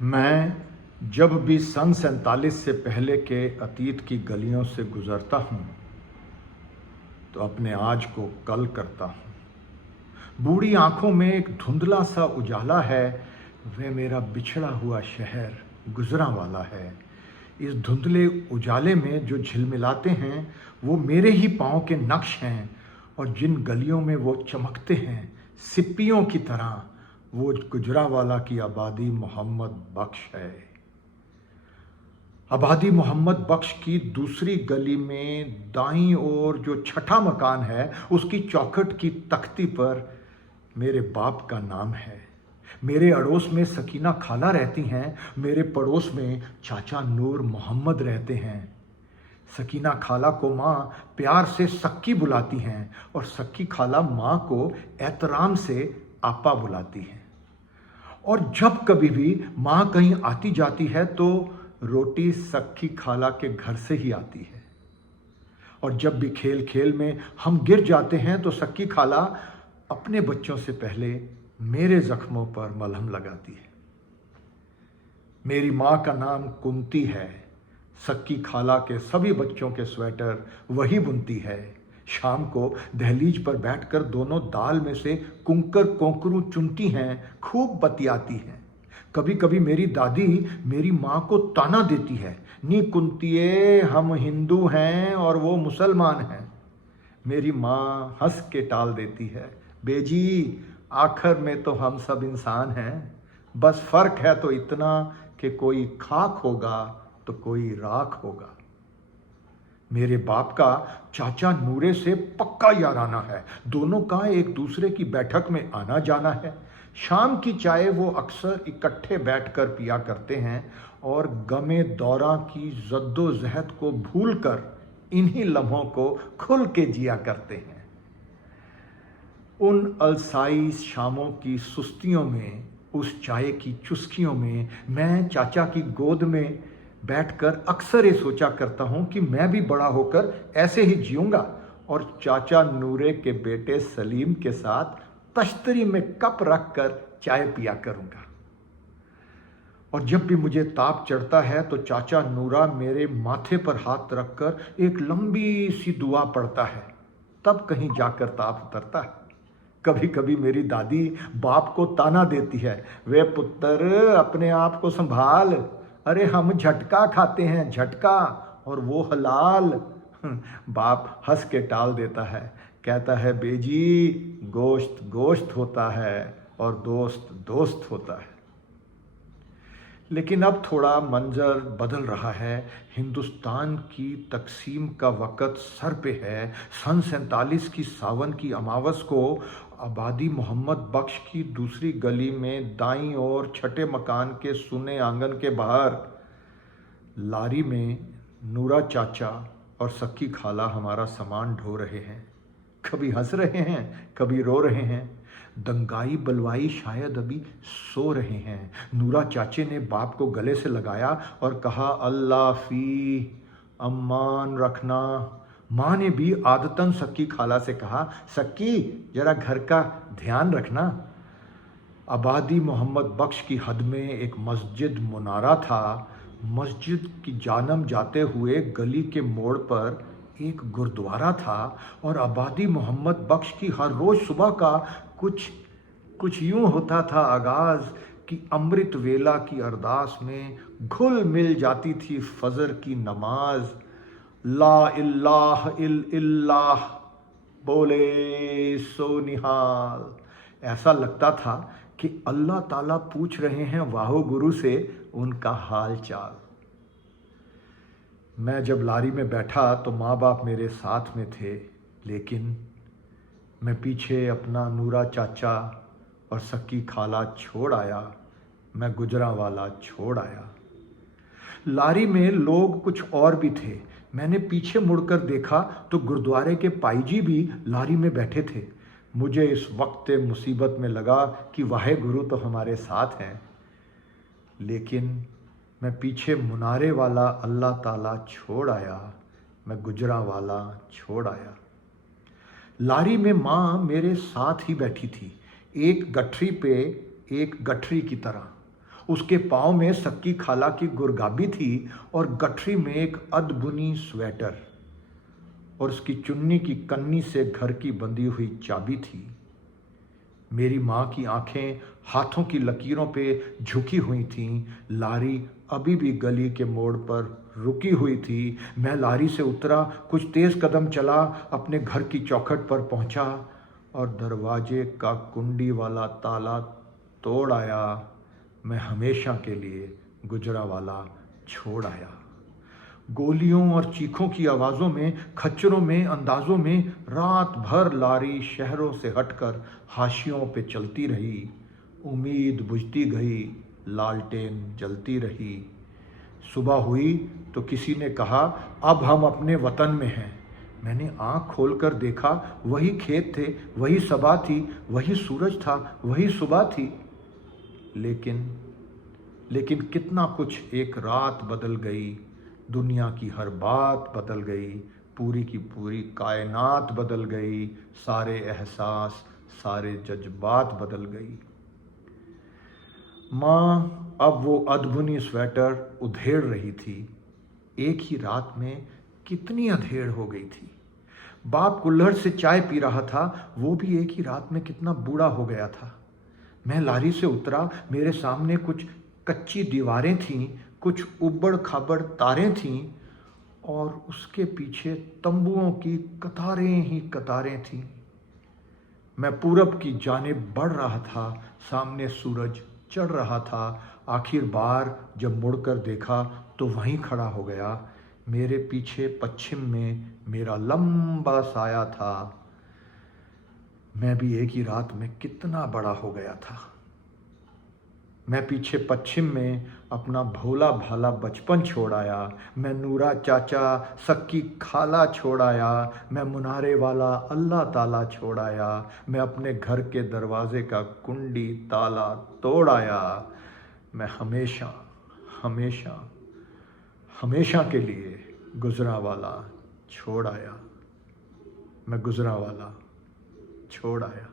मैं जब भी सन 47 से पहले के अतीत की गलियों से गुजरता हूँ तो अपने आज को कल करता हूँ। बूढ़ी आंखों में एक धुंधला सा उजाला है, वह मेरा बिछड़ा हुआ शहर गुजरांवाला है। इस धुंधले उजाले में जो झिलमिलाते हैं वो मेरे ही पाँव के नक्श हैं, और जिन गलियों में वो चमकते हैं सिप्पियों की तरह, वो गुजरांवाला की आबादी मोहम्मद बख्श है। आबादी मोहम्मद बख्श की दूसरी गली में दाईं ओर जो छठा मकान है, उसकी चौखट की तख्ती पर मेरे बाप का नाम है। मेरे अड़ोस में सकीना खाला रहती हैं, मेरे पड़ोस में चाचा नूर मोहम्मद रहते हैं। सकीना खाला को माँ प्यार से सक्की बुलाती हैं, और सक्की खाला माँ को एहतराम से आपा बुलाती हैं। और जब कभी भी माँ कहीं आती जाती है तो रोटी सक्की खाला के घर से ही आती है। और जब भी खेल खेल में हम गिर जाते हैं तो सक्की खाला अपने बच्चों से पहले मेरे जख्मों पर मलहम लगाती है। मेरी माँ का नाम कुंती है। सक्की खाला के सभी बच्चों के स्वेटर वही बुनती है। शाम को दहलीज पर बैठकर दोनों दाल में से कुंकर कोंकरू चुनती हैं, खूब बतियाती हैं। कभी कभी मेरी दादी मेरी माँ को ताना देती है, नी कुंतिये, हम हिंदू हैं और वो मुसलमान हैं। मेरी माँ हंस के टाल देती है, बेजी आखिर में तो हम सब इंसान हैं, बस फर्क है तो इतना कि कोई खाक होगा तो कोई राख होगा। मेरे बाप का चाचा नूरे से पक्का याराना है, दोनों का एक दूसरे की बैठक में आना जाना है। शाम की चाय वो अक्सर इकट्ठे बैठकर पिया करते हैं, और गमे दौरा की जद्दोजहद को भूलकर इन्हीं लम्हों को खुल के जिया करते हैं। उन अलसाई शामों की सुस्तियों में, उस चाय की चुस्कियों में मैं चाचा की गोद में बैठकर अक्सर ये सोचा करता हूँ कि मैं भी बड़ा होकर ऐसे ही जीऊँगा, और चाचा नूरे के बेटे सलीम के साथ तश्तरी में कप रख कर चाय पिया करूँगा। और जब भी मुझे ताप चढ़ता है तो चाचा नूरा मेरे माथे पर हाथ रखकर एक लंबी सी दुआ पढ़ता है, तब कहीं जाकर ताप उतरता है। कभी कभी मेरी दादी बाप को ताना देती है, वे पुत्र अपने आप को संभाल, अरे हम झटका खाते हैं, झटका, और वो हलाल। बाप हंस के टाल देता है, कहता है, बेजी गोश्त गोश्त होता है और दोस्त दोस्त होता है। लेकिन अब थोड़ा मंजर बदल रहा है। हिंदुस्तान की तकसीम का वक़्त सर पे है। सन 47 की सावन की अमावस को आबादी मोहम्मद बख्श की दूसरी गली में दाईं ओर छठे मकान के सुने आंगन के बाहर लारी में नूरा चाचा और सक्की खाला हमारा सामान ढो रहे हैं। कभी हंस रहे हैं, कभी रो रहे हैं। दंगाई बलवाई शायद अभी सो रहे हैं। नूरा चाचे ने बाप को गले से लगाया और कहा, अल्लाह फी अम्मान रखना। माँ ने भी आदतन सक्की खाला से कहा, सक्की जरा घर का ध्यान रखना। आबादी मोहम्मद बख्श की हद में एक मस्जिद मुनारा था। मस्जिद की जानब जाते हुए गली के मोड़ पर एक गुरुद्वारा था, और आबादी मोहम्मद बख्श की हर रोज़ सुबह का कुछ यूँ होता था आगाज़ कि अमृत वेला की अरदास में घुल मिल जाती थी फजर की नमाज। ला इल्लाह इल्लाह बोले सो निहाल। ऐसा लगता था कि अल्लाह ताला पूछ रहे हैं वाहो गुरु से उनका हाल चाल। मैं जब लारी में बैठा तो माँ बाप मेरे साथ में थे, लेकिन मैं पीछे अपना नूरा चाचा और सक्की खाला छोड़ आया। मैं गुजरांवाला छोड़ आया। लारी में लोग कुछ और भी थे। मैंने पीछे मुड़कर देखा तो गुरुद्वारे के पाईजी भी लारी में बैठे थे। मुझे इस वक्त मुसीबत में लगा कि वाहे गुरु तो हमारे साथ हैं, लेकिन मैं पीछे मुनारे वाला अल्लाह ताला छोड़ आया। मैं गुजरांवाला छोड़ आया। लारी में माँ मेरे साथ ही बैठी थी, एक गठरी पे एक गठरी की तरह, उसके पाँव में सक्की खाला की गुरगाबी थी और गठरी में एक अधबुनी स्वेटर, और उसकी चुन्नी की कन्नी से घर की बंधी हुई चाबी थी। मेरी माँ की आंखें हाथों की लकीरों पे झुकी हुई थीं। लारी अभी भी गली के मोड़ पर रुकी हुई थी। मैं लारी से उतरा, कुछ तेज कदम चला, अपने घर की चौखट पर पहुंचा और दरवाजे का कुंडी वाला ताला तोड़ आया। मैं हमेशा के लिए गुजरावाला छोड़ आया। गोलियों और चीखों की आवाज़ों में, खच्चरों में, अंदाज़ों में रात भर लारी शहरों से हटकर हाशियों पे चलती रही। उम्मीद बुझती गई, लालटेन जलती रही। सुबह हुई तो किसी ने कहा, अब हम अपने वतन में हैं। मैंने आँख खोलकर देखा, वही खेत थे, वही सबा थी, वही सूरज था, वही सुबह थी। लेकिन कितना कुछ एक रात बदल गई। दुनिया की हर बात बदल गई, पूरी की पूरी कायनात बदल गई, सारे एहसास, सारे जज्बात बदल गई। माँ अब वो अधबुनी स्वेटर उधेड़ रही थी। एक ही रात में कितनी अधेड़ हो गई थी। बाप कुल्हड़ से चाय पी रहा था, वो भी एक ही रात में कितना बूढ़ा हो गया था। मैं लारी से उतरा, मेरे सामने कुछ कच्ची दीवारें थीं, कुछ उबड़ खाबड़ तारें थीं, और उसके पीछे तंबुओं की कतारें ही कतारें थीं। मैं पूरब की जानिब बढ़ रहा था, सामने सूरज चढ़ रहा था। आखिर बार जब मुड़कर देखा तो वहीं खड़ा हो गया। मेरे पीछे पश्चिम में मेरा लंबा साया था। मैं भी एक ही रात में कितना बड़ा हो गया था। मैं पीछे पश्चिम में अपना भोला भाला बचपन छोड़ आया। मैं नूरा चाचा, सक्की खाला छोड़ आया। मैं मुनारे वाला अल्लाह ताला छोड़ आया। मैं अपने घर के दरवाजे का कुंडी ताला तोड़ आया। मैं हमेशा हमेशा हमेशा के लिए गुजरावाला छोड़ आया। मैं गुजरावाला छोड़ आया।